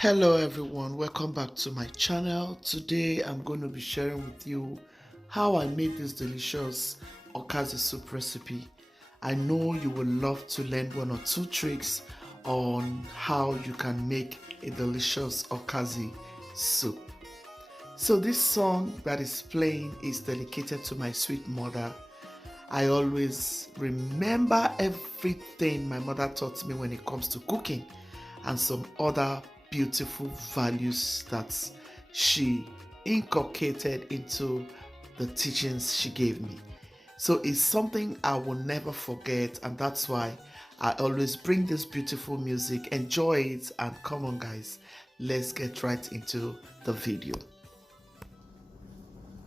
Hello everyone, welcome back to my channel. Today I'm going to be sharing with you how I made this delicious Okazi soup recipe. I know you will love to learn one or two tricks on how you can make a delicious Okazi soup. So this song that is playing is dedicated to my sweet mother. I always remember everything my mother taught me when it comes to cooking and some other beautiful values that she inculcated into the teachings she gave me. So it's something I will never forget, and that's why I always bring this beautiful music. Enjoy it, and come on guys, let's get right into the video.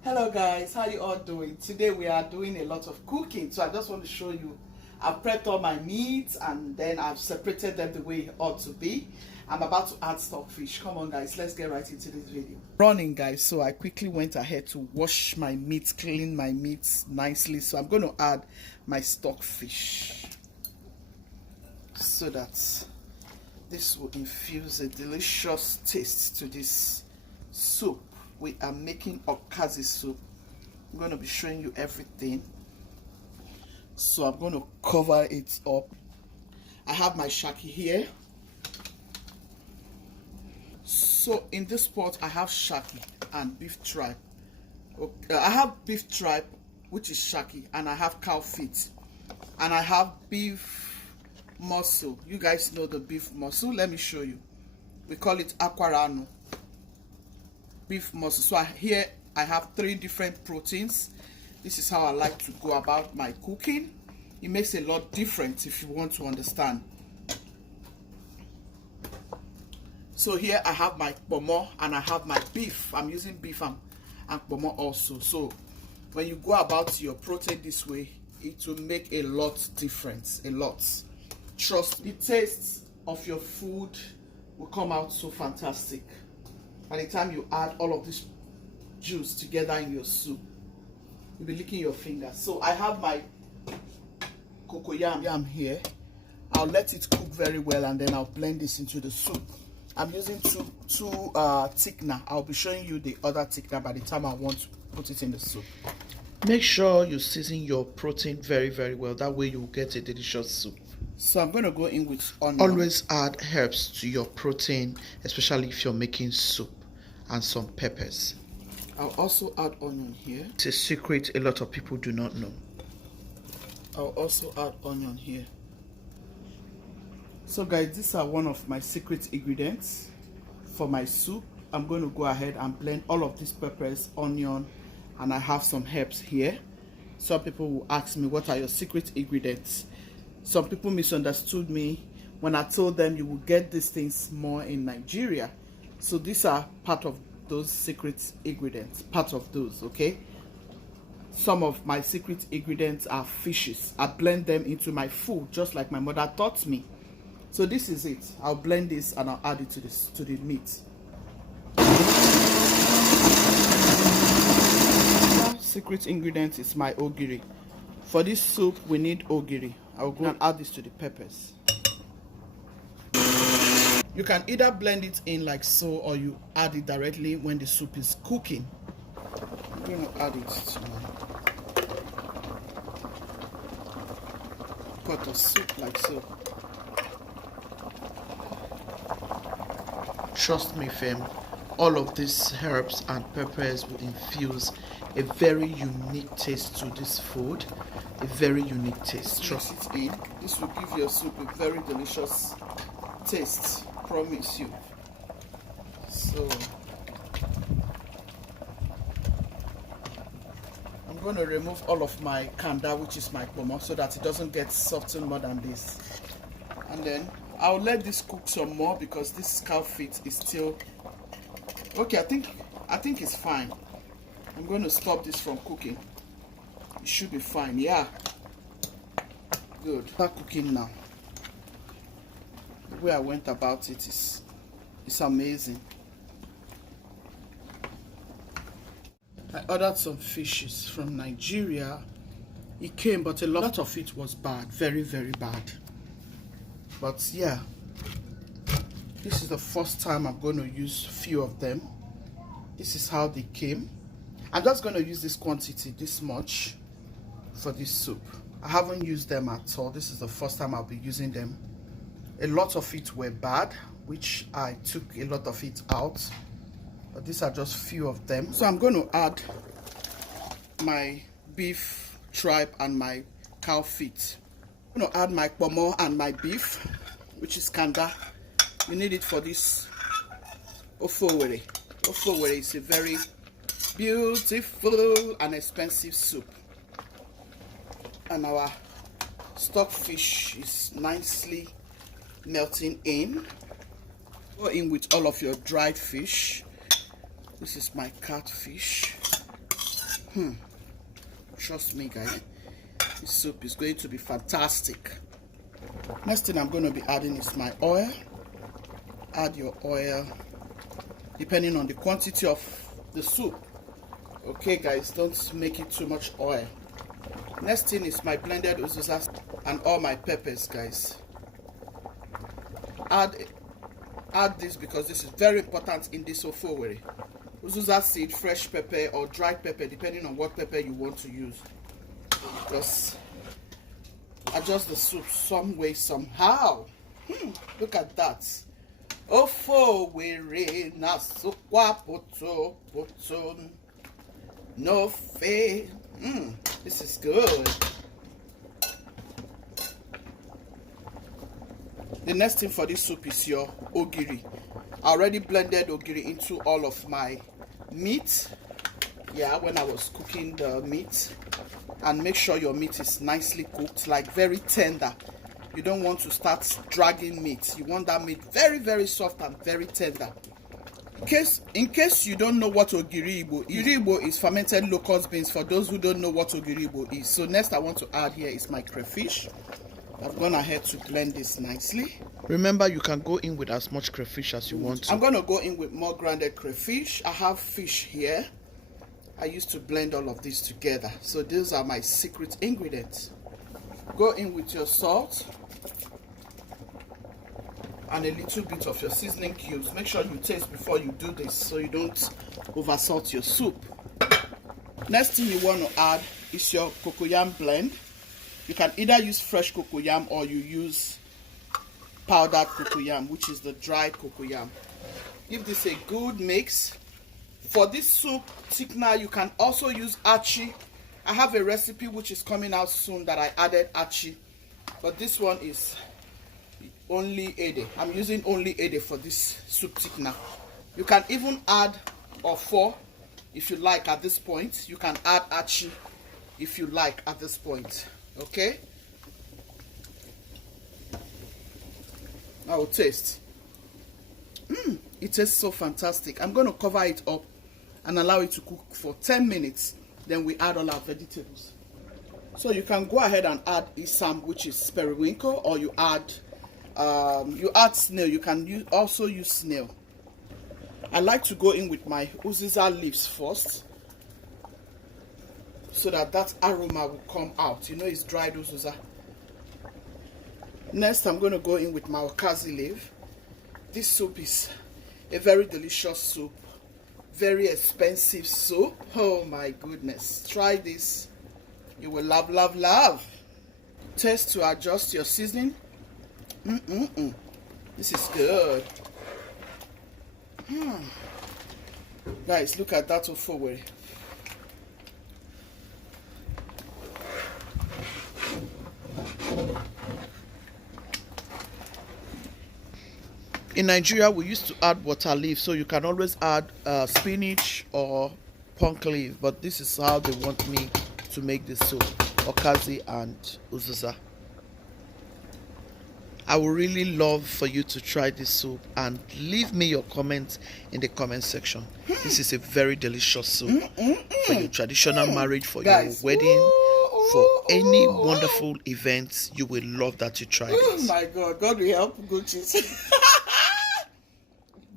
Hello guys, how you all doing? Today we are doing a lot of cooking, so I just want to show you I've prepped all my meats and then I've separated them the way it ought to be. I'm about to add stockfish. Come on guys, let's get right into this video. Running guys, so I quickly went ahead to wash my meat, clean my meats nicely. So I'm going to add my stockfish so that this will infuse a delicious taste to this soup. We are making Okazi soup. I'm going to be showing you everything. So I'm going to cover it up. I have my shaki here. So in this pot I have shaki and beef tripe. I have beef tripe, which is shaki, and I have cow feet, and I have beef muscle. You guys know the beef muscle. Let me show you. We call it aquarano. Beef muscle. So here I have 3 different proteins. This is how I like to go about my cooking. It makes a lot different if you want to understand. So here I have my pomo and I have my beef. I'm using beef and pomo also. So when you go about your protein this way, it will make a lot difference. A lot. Trust me, the taste of your food will come out so fantastic. By the time you add all of this juice together in your soup, you'll be licking your fingers. So I have my Cocoyam here. I'll let it cook very well and then I'll blend this into the soup. I'm using two thickener. I'll be showing you the other thickener by the time I want to put it in the soup. Make sure you season your protein very well. That way you'll get a delicious soup. So I'm going to go in with onion. Always add herbs to your protein, especially if you're making soup, and some peppers. I'll also add onion here. It's a secret a lot of people do not know. I'll also add onion here. So guys, these are one of my secret ingredients for my soup. I'm going to go ahead and blend all of these peppers, onion, and I have some herbs here. Some people will ask me, what are your secret ingredients? Some people misunderstood me when I told them you will get these things more in Nigeria. So these are part of those secret ingredients, part of those, okay? Some of my secret ingredients are fishes. I blend them into my food just like my mother taught me. So this is it. I'll blend this and I'll add it to the meat. Secret ingredient is my ogiri. For this soup we need ogiri. I'll go and add this to the peppers. You can either blend it in like so, or you add it directly when the soup is cooking. I'm going to add it to my pot of soup like so. Trust me fam, all of these herbs and peppers will infuse a very unique taste to this food. A very unique taste. Trust it in. This will give your soup a very delicious taste. Promise you. So I'm going to remove all of my kanda, which is my pomo, so that it doesn't get softened more than this. And then I'll let this cook some more because this cow feet is still okay. I think it's fine. I'm going to stop this from cooking. It should be fine. Yeah, good. Start cooking now. The way I went about it is amazing. I ordered some fishes from Nigeria. It came, but a lot of it was bad, very bad. But yeah, This is the first time I'm going to use a few of them. This is how they came. I'm just going to use this quantity, this much, for this soup. I haven't used them at all. This is the first time I'll be using them. A lot of it were bad, which I took a lot of it out. But these are just few of them. So I'm going to add my beef tripe and my cow feet. I'm going to add my pomo and my beef, which is kanda. You need it for this ofowere. Ofowere is a very beautiful and expensive soup. And our stockfish is nicely melting in. Go in with all of your dried fish. This is my catfish. Trust me, guys, this soup is going to be fantastic. Next thing I'm going to be adding is my oil. Add your oil depending on the quantity of the soup. Okay, guys, don't make it too much oil. Next thing is my blended Uziza and all my peppers, guys. Add this because this is very important in this ofowere. Uziza seed, fresh pepper or dried pepper, depending on what pepper you want to use. Just adjust the soup some way, somehow. Look at that. Ofowere na sukwa poto poto no fe. This is good. The next thing for this soup is your ogiri. I already blended ogiri into all of my meat. Yeah, when I was cooking the meat. And make sure your meat is nicely cooked, like very tender. You don't want to start dragging meat. You want that meat very, very soft and very tender. In case you don't know what Ogiri is fermented locust beans, for those who don't know what Ogiri is. So next I want to add here is my crayfish. I've gone ahead to blend this nicely. Remember, you can go in with as much crayfish as you want to. I'm going to go in with more grounded crayfish. I have fish here. I used to blend all of these together. So these are my secret ingredients. Go in with your salt and a little bit of your seasoning cubes. Make sure you taste before you do this so you don't over salt your soup. Next thing you want to add is your cocoyam blend. You can either use fresh cocoyam or you use powdered cocoyam, which is the dried cocoyam. Give this a good mix. For this soup thickener, you can also use achi. I have a recipe which is coming out soon that I added achi, but this one is only ede. I'm using only ede for this soup thickener. You can even add ofo if you like at this point. You can add achi if you like at this point. Okay? I will taste. It tastes so fantastic. I'm going to cover it up and allow it to cook for 10 minutes. Then we add all our vegetables. So you can go ahead and add isam, which is periwinko, or you add snail. You can also use snail. I like to go in with my Uziza leaves first, so that aroma will come out. You know, it's dried Uziza. Next, I'm going to go in with my Okazi leaf. This soup is a very delicious soup. Very expensive soup. Oh my goodness. Try this. You will love, love, love. Taste to adjust your seasoning. This is good. Guys, look at that ofowere. In Nigeria, we used to add waterleaf, so you can always add spinach or punk leaf, but this is how they want me to make this soup, Okazi and Uziza. I would really love for you to try this soup and leave me your comments in the comment section. This is a very delicious soup for your traditional marriage, for your wedding, for any wonderful events. You will love that you try this. Oh my God, God will help. Good cheese.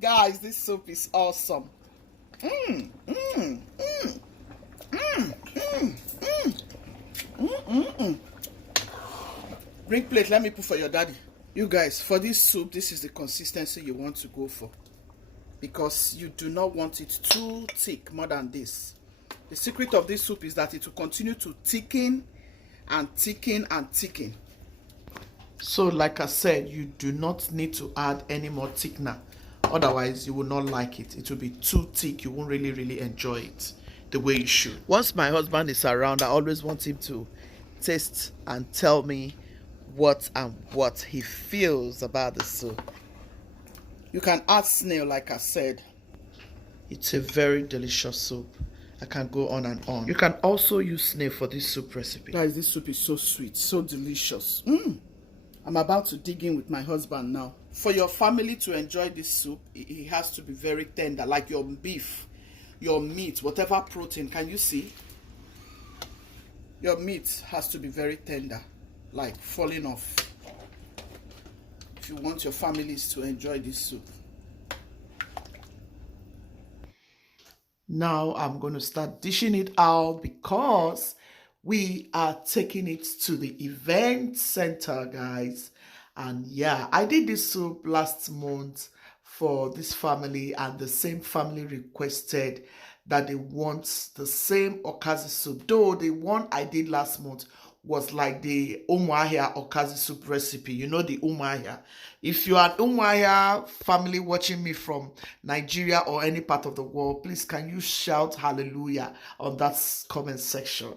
Guys, this soup is awesome. Bring plate, let me put for your daddy. You guys, for this soup, this is the consistency you want to go for, because you do not want it too thick more than this. The secret of this soup is that it will continue to thicken and thicken and thicken. So like I said, you do not need to add any more thickener, otherwise you will not like it. It will be too thick. You won't really enjoy it the way you should. Once my husband is around, I always want him to taste and tell me what he feels about the soup. You can add snail, like I said. It's a very delicious soup. I can go on and on. You can also use snail for this soup recipe. Guys, this soup is so sweet, so delicious. I'm about to dig in with my husband now. For your family to enjoy this soup, it has to be very tender, like your beef, your meat, whatever protein. Can you see? Your meat has to be very tender, like falling off, if you want your families to enjoy this soup. Now I'm going to start dishing it out because we are taking it to the event center, guys. And yeah, I did this soup last month for this family, and the same family requested that they want the same Okazi soup. Though the one I did last month was like the Umuahia Okazi soup recipe. You know the Umuahia. If you are an Umuahia family watching me from Nigeria or any part of the world, please can you shout hallelujah on that comment section.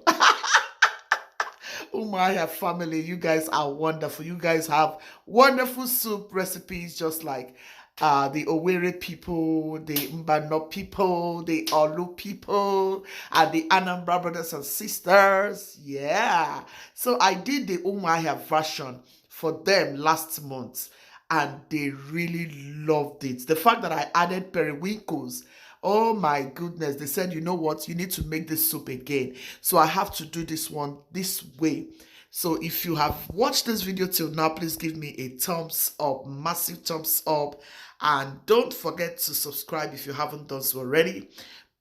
Umuahia family, you guys are wonderful. You guys have wonderful soup recipes, just like the Ogiri people, the Mbano people, the Olu people, and the Anambra brothers and sisters. Yeah. So I did the Umuahia version for them last month, and they really loved it. The fact that I added periwinkles, oh my goodness, they said, you know what, you need to make this soup again. So I have to do this one this way. So if you have watched this video till now, please give me a thumbs up, massive thumbs up. And don't forget to subscribe if you haven't done so already.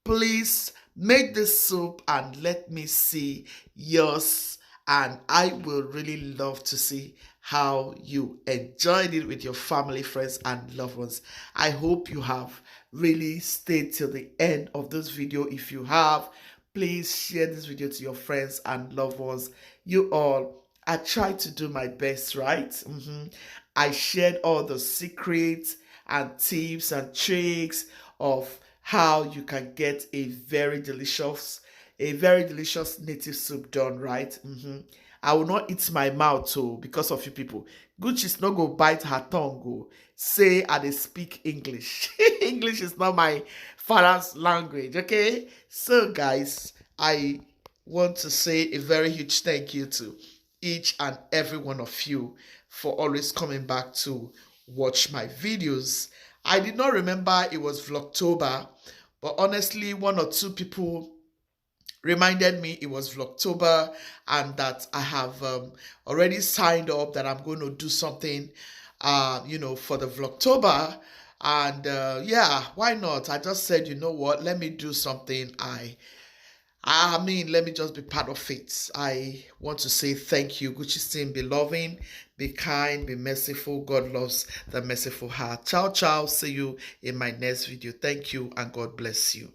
Please make this soup and let me see yours. And I will really love to see how you enjoyed it with your family, friends, and loved ones. I hope you have really stayed till the end of this video. If you have, please share this video to your friends and loved ones. You all, I tried to do my best, right? I shared all the secrets and tips and tricks of how you can get a very delicious native soup done, right? I will not eat my mouth too because of you people. Gucci's not go bite her tongue, go say I dey speak English. English is not my father's language, okay? So guys, I want to say a very huge thank you to each and every one of you for always coming back to watch my videos. I did not remember it was Vlogtober, but honestly, one or two people reminded me it was Vlogtober and that I have already signed up that I'm going to do something, for the Vlogtober. And yeah, why not? I just said, you know what, let me do something. I mean, let me just be part of it. I want to say thank you. Gucci's team, be loving, be kind, be merciful. God loves the merciful heart. Ciao, ciao. See you in my next video. Thank you and God bless you.